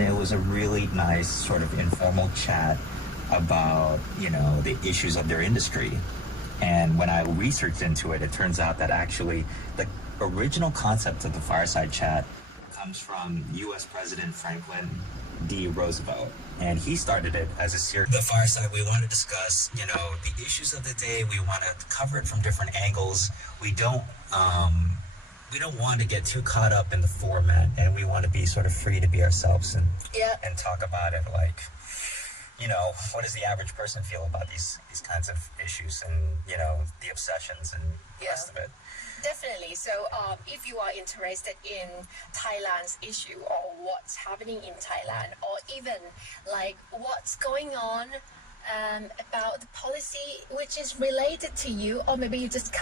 and it was a really nice sort of informal chat about, the issues of their industry. And when I researched into it, it turns out that actually the original concept of the fireside chat comes from U.S. President Franklin D. Roosevelt. And he started it as a series. The fireside, we want to discuss, the issues of the day. We want to cover it from different angles. We don't want to get too caught up in the format, and we want to be sort of free to be ourselves and talk about it like, what does the average person feel about these kinds of issues and, the obsessions and the rest of it. Definitely. So if you are interested in Thailand's issue or what's happening in Thailand, or even like what's going on about the policy which is related to you, or maybe you just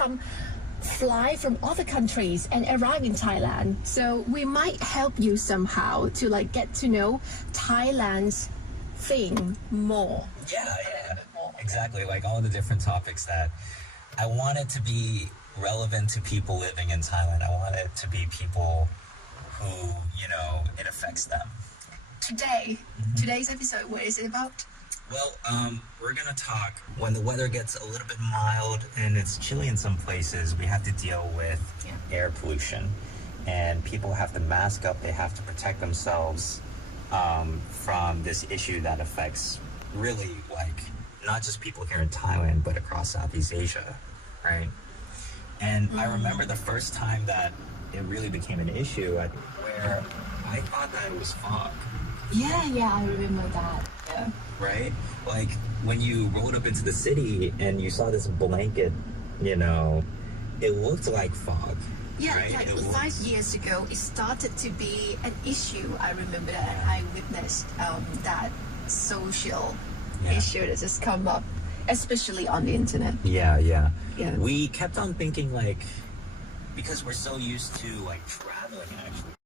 fly from other countries and arrive in Thailand. So we might help you somehow to get to know Thailand's thing more. Yeah. Exactly. Like all the different topics that I wanted to be relevant to people living in Thailand. I want it to be people who, it affects them. Today's episode, what is it about? Well, we're going to talk when the weather gets a little bit mild and it's chilly in some places, we have to deal with air pollution. And people have to mask up, they have to protect themselves from this issue that affects really not just people here in Thailand, but across Southeast Asia, right? And I remember the first time that it really became an issue where I thought that it was fog. Yeah, I remember that. Yeah. Right? Like when you rolled up into the city and you saw this blanket, it looked like fog. Yeah, right? like 5 years ago, it started to be an issue. I remember that, and I witnessed that social issue that just come up, especially on the internet. Yeah. We kept on thinking because we're so used to traveling actually